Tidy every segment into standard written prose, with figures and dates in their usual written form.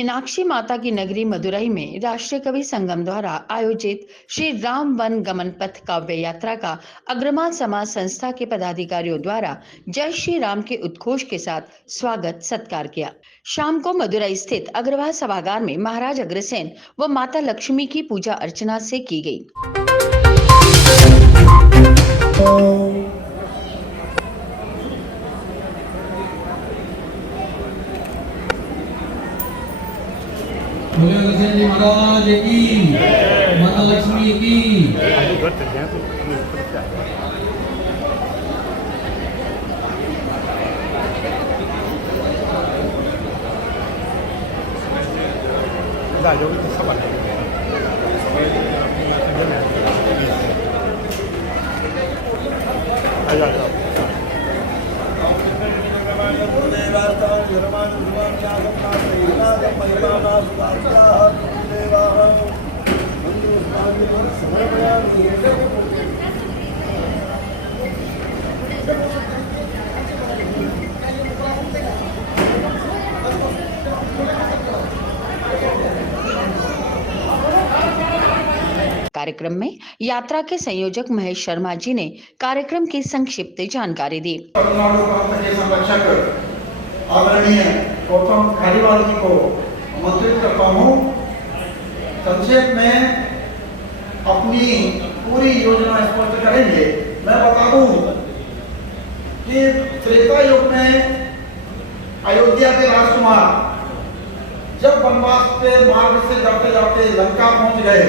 मीनाक्षी माता की नगरी मदुरई में राष्ट्रीय कवि संगम द्वारा आयोजित श्री राम वन गमन पथ काव्य यात्रा का अग्रवाल समाज संस्था के पदाधिकारियों द्वारा जय श्री राम के उद्घोष के साथ स्वागत सत्कार किया। शाम को मदुरई स्थित अग्रवाल सभागार में महाराज अग्रसेन व माता लक्ष्मी की पूजा अर्चना से की गई। अग्रसेन जी महाराज की, माता लक्ष्मी की। कार्यक्रम में यात्रा के संयोजक महेश शर्मा जी ने कार्यक्रम की संक्षिप्त जानकारी दी। तमिलनाडु प्रांत के संरक्षक आदरणीय गौतम खालीवाल जी को आमंत्रित करता हूँ। संक्षेप में अपनी पूरी योजना स्पष्ट करेंगे। मैं बता दूं कि त्रेता युग में अयोध्या के राजकुमार जब वनवास के मार्ग से जाते जाते लंका पहुंच गए,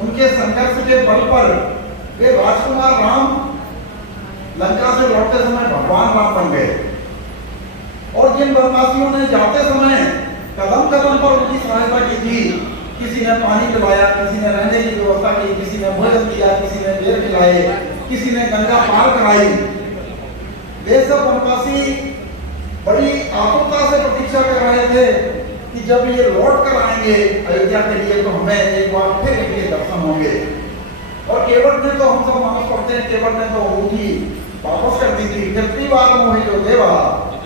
उनके संघर्ष के बल पर वे राजकुमार राम लंका से लौटते समय भगवान राम बन गए। और जिन वनवासियों ने जाते समय कदम कदम पर उनकी सहायता की थी, किसी ने पानी पिलाया, किसी ने रहने की व्यवस्था की, किसी ने भोजन दिया, किसी ने बेर खिलाए, किसी ने गंगा पार कराई, वे सब वनवासी बड़ी आतुरता से प्रतीक्षा कर रहे थे कि जब ये लौट कर आएंगे अयोध्या के लिए तो हमें एक बार फिर इनके दर्शन होंगे। और केवट ने तो हम सब मानस पढ़ते हैं, केवट ने तो उनकी वापस कर दी थी। कितनी बार मोहि जो देवा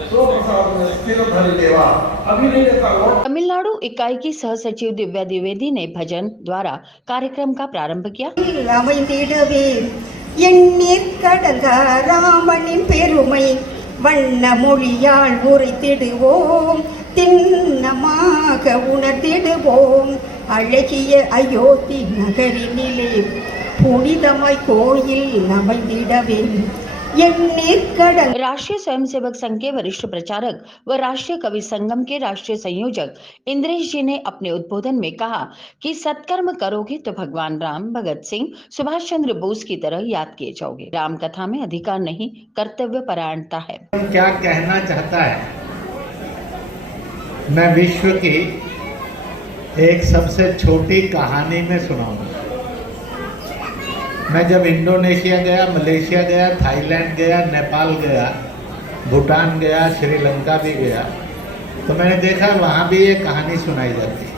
सो प्रसाद में स्थिर धरि देवा। अभी नहीं देता लौट। तमिलनाडु इकाई की सह सचिव दिव्या द्विवेदी ने भजन द्वारा कार्यक्रम का प्रारंभ किया। ராமனின் பெருமை வண்ண மொழியால் உரைத்திடுவோம், திண்ணமாக உணர்த்திடுவோம். அழகிய அயோத்தி நகரினிலே புனிதமாய் கோயில் அமைந்திடவே राष्ट्रीय स्वयंसेवक संघ के वरिष्ठ प्रचारक व राष्ट्रीय कवि संगम के राष्ट्रीय संयोजक इंद्रेश जी ने अपने उद्बोधन में कहा कि सत्कर्म करोगे तो भगवान राम, भगत सिंह, सुभाष चंद्र बोस की तरह याद किए जाओगे। राम कथा में अधिकार नहीं, कर्तव्य परायणता है। क्या कहना चाहता है, मैं विश्व की एक सबसे छोटी कहानी में सुनाऊंगा। मैं जब इंडोनेशिया गया, मलेशिया गया, थाईलैंड गया, नेपाल गया, भूटान गया, श्रीलंका भी गया, तो मैंने देखा वहाँ भी ये कहानी सुनाई जाती है।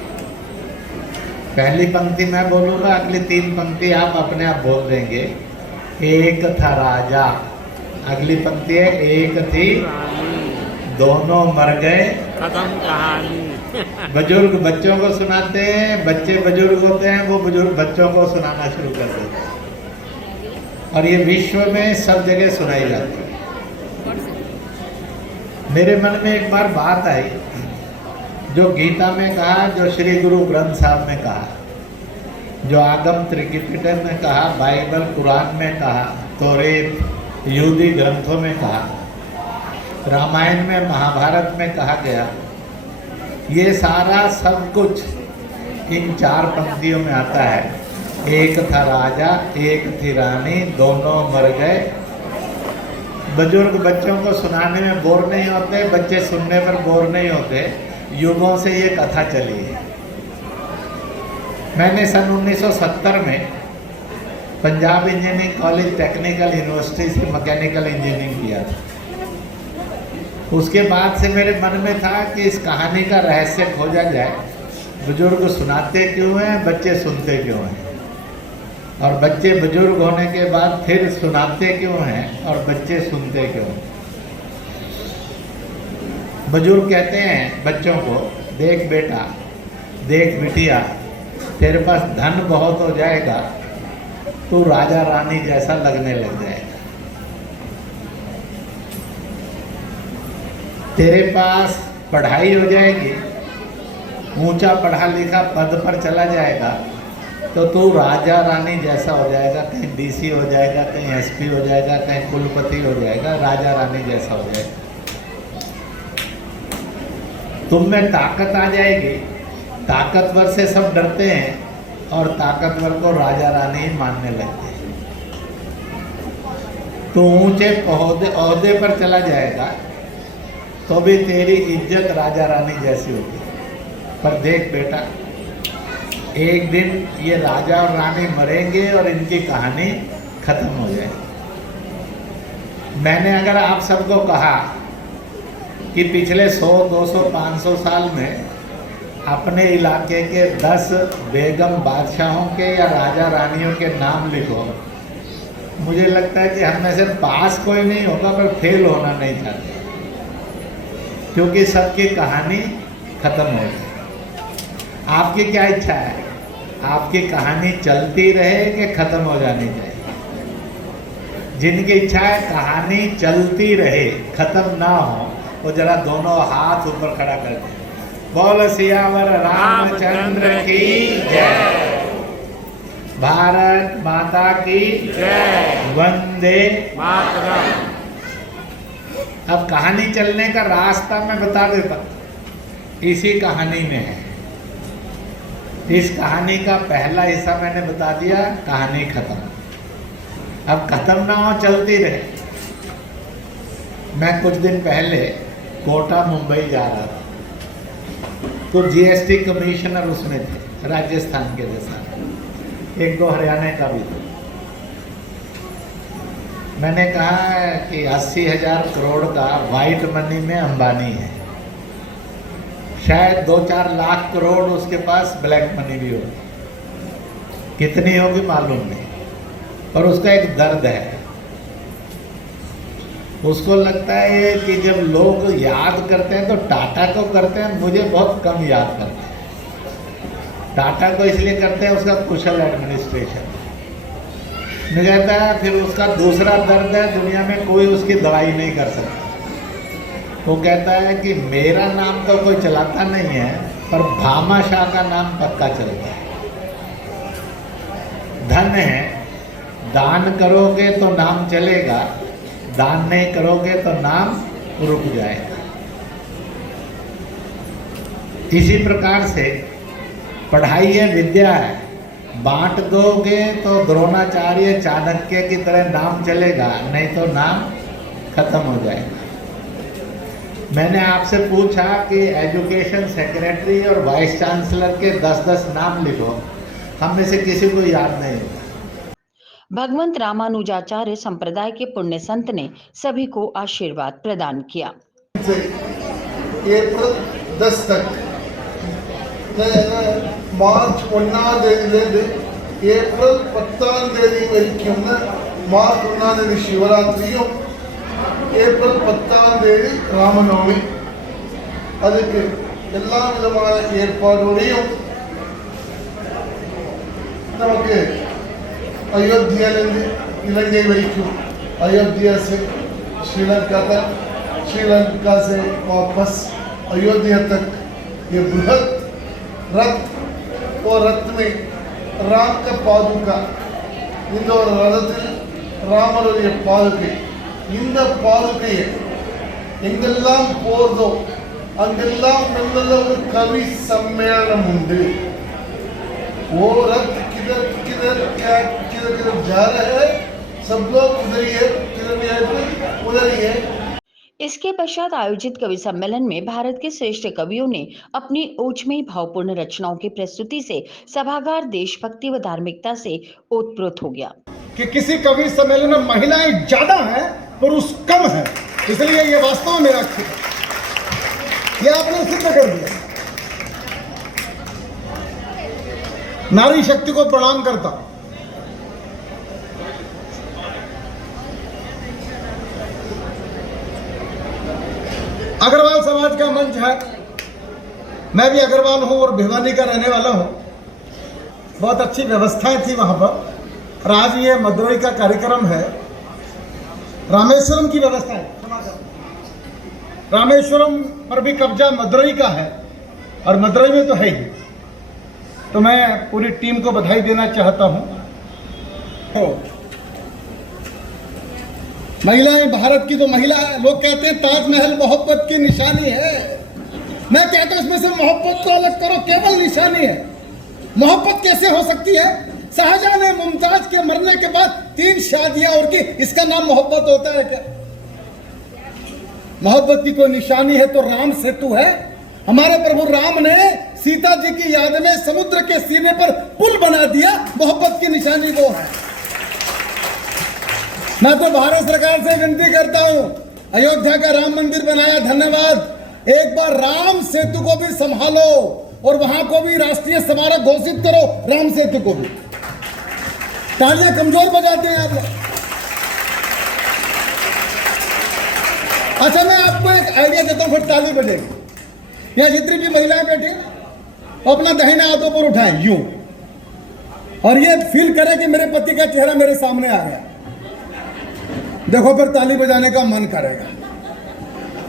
पहली पंक्ति मैं बोलूँगा, अगली 3 पंक्ति आप अपने आप बोल देंगे। एक था राजा, अगली पंक्ति है एक थी, दोनों मर गए, खत्म कहानी। बुजुर्ग बच्चों को सुनाते हैं, बच्चे बुजुर्ग होते हैं, वो बुजुर्ग बच्चों को सुनाना शुरू कर देते हैं, और ये विश्व में सब जगह सुनाई जाती है। मेरे मन में एक बार बात आई जो गीता में कहा, जो श्री गुरु ग्रंथ साहब ने कहा, जो आगम त्रिपिटक में कहा, बाइबल कुरान में कहा, तौरेत यहूदी ग्रंथों में कहा, रामायण में, महाभारत में कहा गया। ये सारा सब कुछ इन 4 पंक्तियों में आता है। एक था राजा, एक थी रानी, दोनों मर गए। बुजुर्ग बच्चों को सुनाने में बोर नहीं होते, बच्चे सुनने पर बोर नहीं होते। युगों से ये कथा चली है। मैंने सन 1970 में Punjab engineering college technical university से मैकेनिकल इंजीनियरिंग किया था। उसके बाद से मेरे मन में था कि इस कहानी का रहस्य खोजा जाए। बुजुर्ग सुनाते क्यों हैं, बच्चे सुनते क्यों हैं, और बच्चे बुजुर्ग होने के बाद फिर सुनाते क्यों हैं और बच्चे सुनते क्यों हैं। बुजुर्ग कहते हैं बच्चों को, देख बेटा, देख बिटिया, तेरे पास धन बहुत हो जाएगा, तू राजा रानी जैसा लगने लग जाएगा। तेरे पास पढ़ाई हो जाएगी, ऊंचा पढ़ा लिखा पद पर चला जाएगा, तो तू राजा रानी जैसा हो जाएगा। कहीं डीसी हो जाएगा, कहीं एसपी हो जाएगा, कहीं कुलपति हो जाएगा, राजा रानी जैसा हो जाएगा। तुम में ताकत आ जाएगी। ताकतवर से सब डरते हैं और ताकतवर को राजा रानी ही मानने लगते हैं। तो ऊंचे ओहदे पर चला जाएगा तो भी तेरी इज्जत राजा रानी जैसी होगी। पर देख बेटा, एक दिन ये राजा और रानी मरेंगे और इनकी कहानी खत्म हो जाएगी। मैंने अगर आप सबको कहा कि पिछले 100, 200, 500 साल में अपने इलाके के 10 बेगम बादशाहों के या राजा रानियों के नाम लिखो, मुझे लगता है कि हम में से पास कोई नहीं होगा, पर फेल होना नहीं चाहते, क्योंकि सबकी कहानी खत्म हो गई। आपकी क्या इच्छा है? आपकी कहानी चलती रहे कि खत्म हो जानी चाहिए? जिनकी इच्छा है कहानी चलती रहे, खत्म ना हो, वो जरा दोनों हाथ ऊपर खड़ा कर दे। बोल सियावर रामचंद्र की जय। भारत माता की जय। वंदे मातरम। अब कहानी चलने का रास्ता मैं बता देता, इसी कहानी में है। इस कहानी का पहला हिस्सा मैंने बता दिया, कहानी खत्म। अब खत्म ना हो, चलती रहे। मैं कुछ दिन पहले कोटा मुंबई जा रहा था, तो जीएसटी कमिश्नर उसमें थे, राजस्थान के जैसा, 1-2 हरियाणा का भी था। मैंने कहा कि 80,000 करोड़ का वाइट मनी में अंबानी है, शायद 2-4 लाख करोड़ उसके पास ब्लैक मनी भी होगी, कितनी होगी मालूम नहीं। और उसका एक दर्द है, उसको लगता है कि जब लोग याद करते हैं तो टाटा को करते हैं, मुझे बहुत कम याद करते हैं। टाटा को इसलिए करते हैं उसका कुशल एडमिनिस्ट्रेशन, मुझे कहता है। फिर उसका दूसरा दर्द है, दुनिया में कोई उसकी दवाई नहीं कर सकता। वो कहता है कि मेरा नाम तो कोई चलाता नहीं है, पर भामाशाह का नाम पक्का चलता है। धन है, दान करोगे तो नाम चलेगा, दान नहीं करोगे तो नाम रुक जाएगा। इसी प्रकार से पढ़ाई है, विद्या है, बांट दोगे तो द्रोणाचार्य, चाणक्य की तरह नाम चलेगा, नहीं तो नाम खत्म हो जाएगा। मैंने आपसे पूछा कि एजुकेशन सेक्रेटरी और वाइस चांसलर के 10-10 नाम लिखो, हम में से किसी को याद नहीं होगा। भगवंत रामानुजाचार्य संप्रदाय के पुण्य संत ने सभी को आशीर्वाद प्रदान किया। April 10 तक मार्च 1 April 10 वரைக்கும் மார்ச் 1 சிவராத்திரியும் April 10 ராமநவமி, அதுக்கு எல்லா விதமான ஏற்பாடுகளையும் நமக்கு अयोध्या इलंगे वरीकुम, अयोध्या से श्रीलंका तक, श्रीलंका से वापस अयोध्या तक ये बृहद रथ, और रथ में राम का पादुका, இந்த ஒரு ரதத்தில் ராமருடைய பாதுகை, இந்த பாதுகையை எங்கெல்லாம் போதோ அங்கெல்லாம் நல்ல ஒரு கவி சம்மேளனம் உண்டு। वो रथ किधर किधर जा रहे हैं, सब लोग उधर ही है, किधर भी है उधर ही है। इसके पश्चात आयोजित कवि सम्मेलन में भारत के श्रेष्ठ कवियों ने अपनी ओजमयी भावपूर्ण रचनाओं की प्रस्तुति से सभागार देशभक्ति व धार्मिकता से ओतप्रोत हो गया। कि किसी कवि सम्मेलन में महिलाएं ज्यादा हैं पुरुष कम है, इसलिए ये वास्तव में मेरा ये आपने सिद्ध कर दिया। नारी शक्ति को प्रणाम करता हूं। अग्रवाल समाज का मंच है, मैं भी अग्रवाल हूँ और भिवानी का रहने वाला हूँ। बहुत अच्छी व्यवस्थाएं थी वहाँ पर। और आज ये मदुरई का कार्यक्रम है। रामेश्वरम की व्यवस्था है, रामेश्वरम पर भी कब्जा मदुरई का है और मदुरई में तो है ही। तो मैं पूरी टीम को बधाई देना चाहता हूँ। महिलाएं, भारत की तो महिला, लोग कहते हैं ताजमहल मोहब्बत की निशानी है। मैं कहता हूं इसमें से मोहब्बत को अलग करो, केवल निशानी है। मोहब्बत कैसे हो सकती है? शाहजहां ने मुमताज के मरने के बाद 3 शादियां और की, इसका नाम मोहब्बत होता है क्या? मोहब्बत की कोई निशानी है तो राम सेतु है। हमारे प्रभु राम ने सीता जी की याद में समुद्र के सीने पर पुल बना दिया, मोहब्बत की निशानी वो है। मैं तो भारत सरकार से विनती करता हूं, अयोध्या का राम मंदिर बनाया, धन्यवाद। एक बार राम सेतु को भी संभालो और वहां को भी राष्ट्रीय स्मारक घोषित करो, राम सेतु को भी। तालियां कमजोर बजाते हैं आप लोग। अच्छा, मैं आपको एक आइडिया देता हूं, फिर ताली बजेगी। यहाँ जितनी भी महिलाएं बैठी वो अपना दाहिना हाथों पर उठाएं यूं, और ये फील करें कि मेरे पति का चेहरा मेरे सामने आ गया। देखो, फिर ताली बजाने का मन करेगा।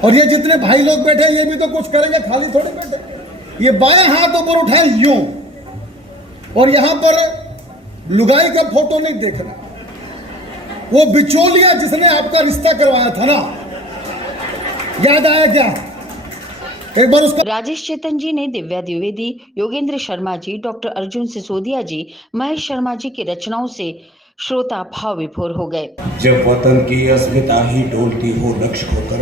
और ये जितने भाई लोग बैठे ये भी तो कुछ करेंगे, खाली थोड़े बैठे। ये बाएं हाथ ऊपर उठाए यूं, और यहां पर लुगाई का फोटो नहीं देखना, वो बिचौलिया जिसने आपका रिश्ता करवाया था ना, याद आया क्या? एक बार उसको। राजेश चेतन जी ने दिव्या द्विवेदी, योगेंद्र शर्मा जी, डॉक्टर अर्जुन सिसोदिया जी, महेश शर्मा जी की रचनाओं से श्रोता भाव विभोर हो गए। जब वतन की अस्मिता ही डोलती हो लक्ष्य होकर,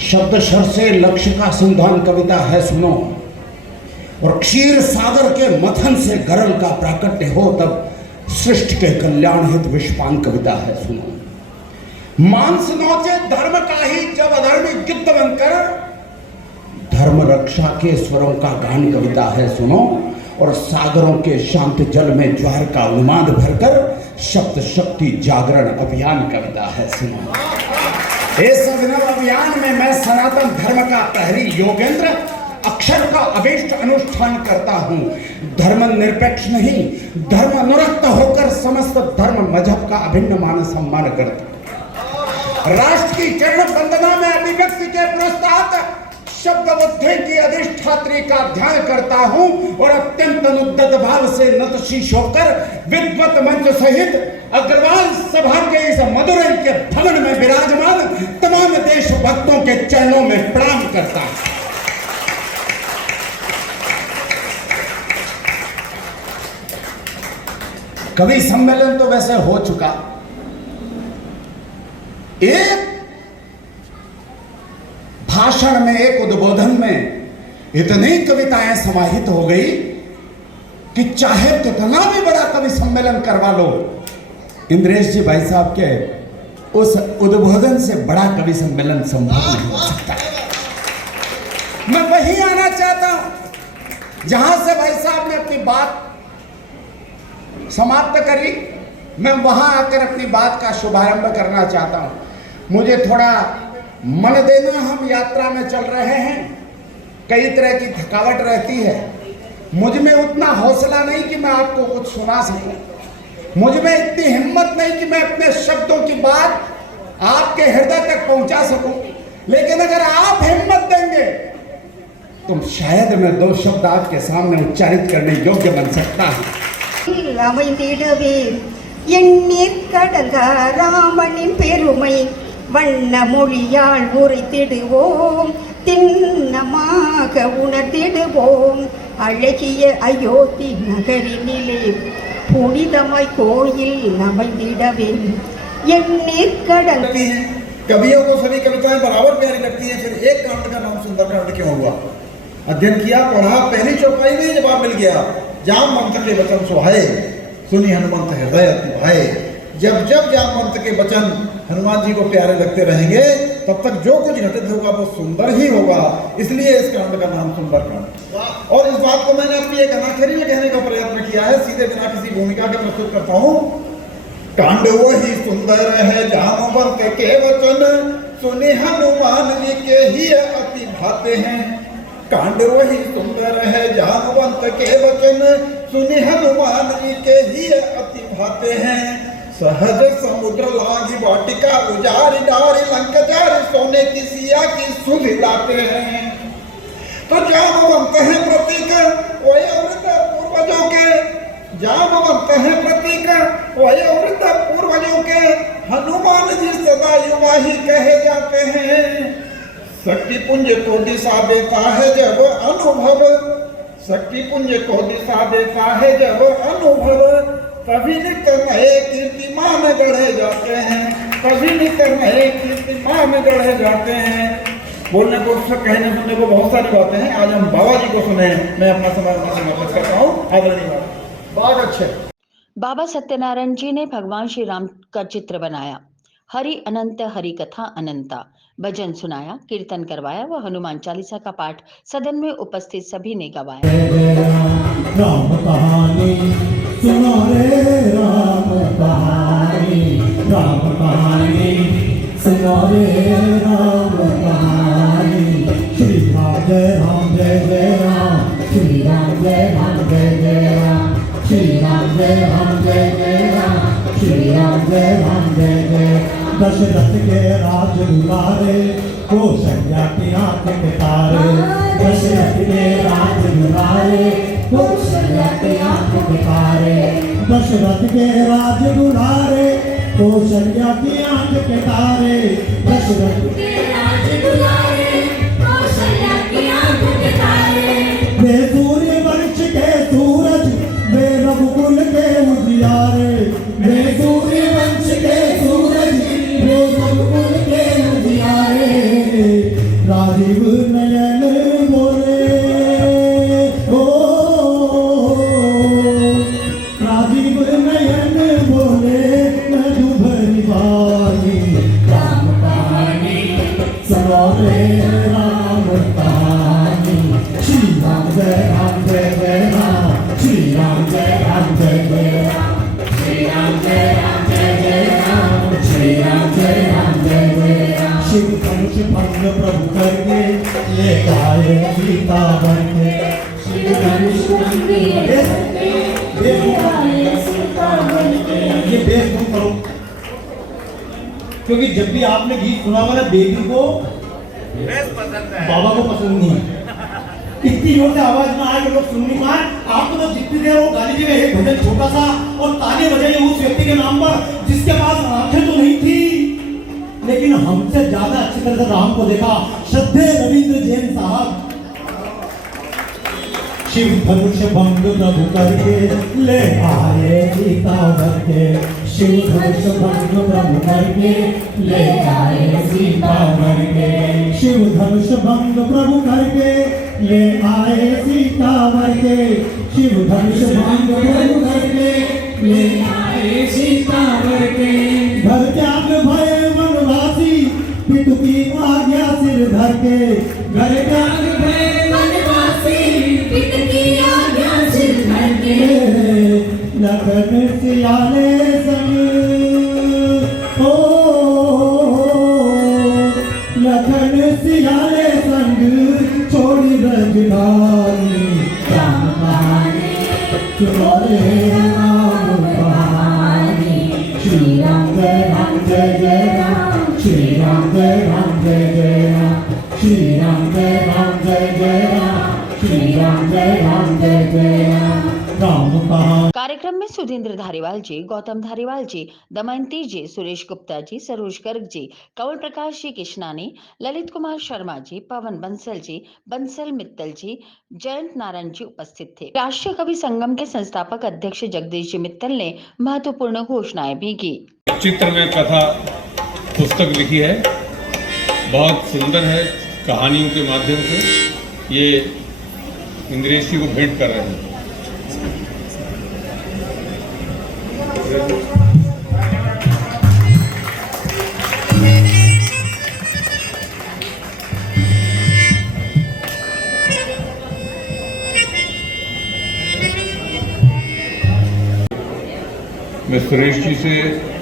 शब्द शर से लक्ष्य का संधान कविता है सुनो, और क्षीर सागर के मथन से गरल का प्राकट्य हो, तब सृष्टि के कल्याण हित विश्वान कविता है सुनो। मांस नौचे धर्म का ही जब अधर्मी गिद्ध बनकर, धर्म रक्षा के स्वरों का गान कविता है सुनो, और सागरों के शांत जल में ज्वार का उन्माद भरकर शब्द शक्ति जागरण अभियान कविता है सुनो। इस अभिनव अभियान में मैं सनातन धर्म का प्रहरी योगेंद्र अक्षर का अभीष्ट अनुष्ठान करता हूं। धर्म निरपेक्ष नहीं, धर्म अनुरक्त होकर समस्त धर्म मजहब का अभिन्न मान सम्मान करता हूं। राष्ट्र की चरण वंदना में अभिव्यक्ति के पुरस्ताद शब्द बुद्धि की अधिष्ठात्री का ध्यान करता हूं, और अत्यंत अनुद्दत भाव से नतशीश होकर विद्वत मंच सहित अग्रवाल सभा के इस मदुरई के भवन में विराजमान तमाम देशभक्तों के चरणों में प्रणाम करता हूं। कवि सम्मेलन तो वैसे हो चुका, एक भाषण में, एक उद्बोधन में इतनी कविताएं समाहित हो गई कि चाहे कितना भी बड़ा कवि सम्मेलन करवा लो, इंद्रेश जी भाई साहब के उस उद्बोधन से बड़ा कवि सम्मेलन संभव नहीं हो सकता। मैं वहीं आना चाहता हूं जहां से भाई साहब ने अपनी बात समाप्त करी, मैं वहां आकर अपनी बात का शुभारंभ करना चाहता हूं। मुझे थोड़ा मन देना, हम यात्रा में चल रहे हैं, कई तरह की थकावट रहती है, मुझ में उतना हौसला नहीं कि मैं आपको कुछ सुना सकूं, मुझ में इतनी हिम्मत नहीं कि मैं अपने शब्दों की बात आपके हृदय तक पहुंचा सकूं, लेकिन अगर आप हिम्मत देंगे तो शायद मैं 2 शब्द आपके सामने उच्चारित करने योग्य बन सकता हूं। அமைந்திடவே எண்ணீர் கடங்கா ராமனின் பெருமை வண்ண மொழியால் உரைத்திடுவோம், திண்ணமாக உணர்த்திடுவோம். அழகிய அயோத்தி நகரினிலே புனிதமாய் கோயில் அமைந்திடவே எண்ணீர் கடங்கா। कवियों को सभी कविताएं बराबर प्यारी लगती हैं, फिर एक कांड का नाम सुंदरकांड क्यों हुआ? अध्ययन किया, पढ़ा, पहली चौपाई में जवाब मिल गया। जामवंत के वचन सुहाए, सुनी हनुमंत हृदय अति भाए। जब जब जामवंत के वचन हनुमान जी को प्यारे लगते रहेंगे, तब तक जो कुछ घटित होगा वो सुंदर ही होगा। इसलिए इस कांड का नाम सुंदरकांड। और इस बात को मैंने अपनी एक अनाखरी में कहने का प्रयत्न किया है, सीधे बिना किसी भूमिका के प्रस्तुत करता हूँ। कांड वही सुंदर है जामवंत के वचन, सुने हनुमान जी के ही अति भाते हैं। कांड वही सुंदर है जानवंत के वचन सुनि हनुमान जी के ही अति भाते हैं। सहज समुद्र लागी वाटिका उजारी डारी लंक जारी सोने की सिया की सुध लाते हैं। तो जानवंत है प्रतीक वयोवृद्ध पूर्वजों के, जानवंत है प्रतीक वयोवृद्ध पूर्वजों के, हनुमान जी सदा युवा ही कहे जाते हैं। शक्ति पुंज को दिशा देता है जब अनुभव, शक्ति पुंज को दिशा देता है जब अनुभव, कभी नित्य नए कीर्तिमान गढ़े जाते हैं, कभी नित्य नए कीर्तिमान गढ़े जाते हैं। बोलने को, कहने सुनने को बहुत सारी बातें हैं, आज हम बाबा जी को सुने। मैं अपना समय समाप्त करता हूँ। आदरणीय बाबा, बहुत अच्छे। बाबा सत्यनारायण जी ने भगवान श्री राम का चित्र बनाया, हरि अनंत हरि कथा अनंता, भजन सुनाया, कीर्तन करवाया व हनुमान चालीसा का पाठ सदन में उपस्थित सभी ने गवाया। राम कहानी सुनो रे राम कहानी, राम कहानी सुनो रे राम कहानी। श्री राम जय राम जय जय राम, श्री राम जय राम जय जय राम, श्री राम जय राम जय जय राम, श्री राम जय राम जय जय। दशरथ के राज दुलारे, कौशल्या की आंख के तारे, दशरथ के राज दुलारे, कौशल्या की आंख के तारे, दशरथ के राज दुलारे, कौशल्या की आंख के तारे, दशरथ के राज दुलारे, कौशल्या की आंख के तारे। वे सूर्य वंश के सूरज, वे रघुकुल के उजियारे, वे सूर्य वंश के सूरज, वे रघुकुल के उजियारे। राजीव नयन बोले ओ, राजीव नयन बोले मधुबनी वाणी। राम कहानी सुनो रे राम कहानी, श्री राम जय राम जय जय राम, श्री राम जय राम जय जय राम, श्री राम जय राम जय जय राम, श्री राम जय राम जय जय राम। शिव धनुष भंग प्रभु करके ले आए सीता बन के, शिव धनुष भंग ले आए सीता बन के। ये बेस तुम करो, क्योंकि जब भी आपने गीत सुना होगा ना, बेबी को बाबा को पसंद नहीं है। इतनी जोर से आवाज में आए कि लोग सुन नहीं पाए। आपको तो जितनी देर वो गाली जी में एक भजन छोटा सा और ताली बजाई उस व्यक्ति के नाम पर जिसके पास आंखें तो नहीं थी, लेकिन हमसे ज्यादा अच्छी तरह से राम को देखा। श्रद्धे रविंद्र जैन साहब। शिव धनुष भंग प्रभु करके ले आए सीता वर के, शिव धनुष भंग प्रभु करके ले आए सीता वर के, शिव धनुष भंग प्रभु करके ले आए सीता वर के, शिव धनुष भंग प्रभु करके ले आए सीता वर के। घर त्याग भय वनवासी, पितु की आज्ञा सिर धर के, घर त्याग भय वनवासी, पितु की आज्ञा सिर धर के। लखन सियाले संग ओ, लखन सियाले संग छोड़ी रजधानी। राम कहानी सुनो रे राम कहानी, श्री राम जय राम जय जय राम, श्री राम जय राम जय जय राम, श्री राम जय राम जय जय राम, श्री राम जय राम जय जय राम। राम कहानी। कार्यक्रम में सुधींद्र धारीवाल जी, गौतम धारीवाल जी, दमयंती जी, सुरेश गुप्ता जी, सरोज गर्ग जी, कंवल प्रकाश जी किशनानी, ललित कुमार शर्मा जी, पवन बंसल जी, बंसल मित्तल जी, जयंत नारायण जी उपस्थित थे। राष्ट्रीय कवि संगम के संस्थापक अध्यक्ष जगदीश जी मित्तल ने महत्वपूर्ण घोषणाएं भी की। चित्र में कथा पुस्तक लिखी है, बहुत सुंदर है। कहानियों के माध्यम से ये इंद्रेश जी को भेंट कर रहे हैं। मैं सुरेश जी से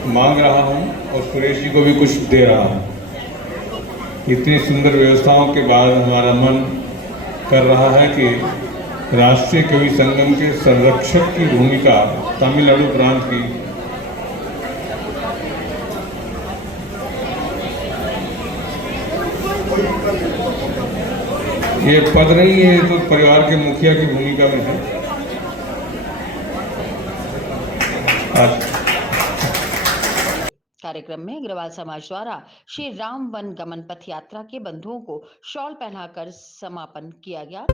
मांग रहा हूं और सुरेश जी को भी कुछ दे रहा हूं। इतनी सुंदर व्यवस्थाओं के बाद हमारा मन कर रहा है कि राष्ट्रीय कवि संगम के संरक्षक की भूमिका तमिलनाडु प्रांत की ये पद नहीं है, तो परिवार के मुखिया की भूमिका में है। कार्यक्रम में अग्रवाल समाज द्वारा श्री राम वन गमन पथ यात्रा के बंधुओं को शॉल पहनाकर समापन किया गया।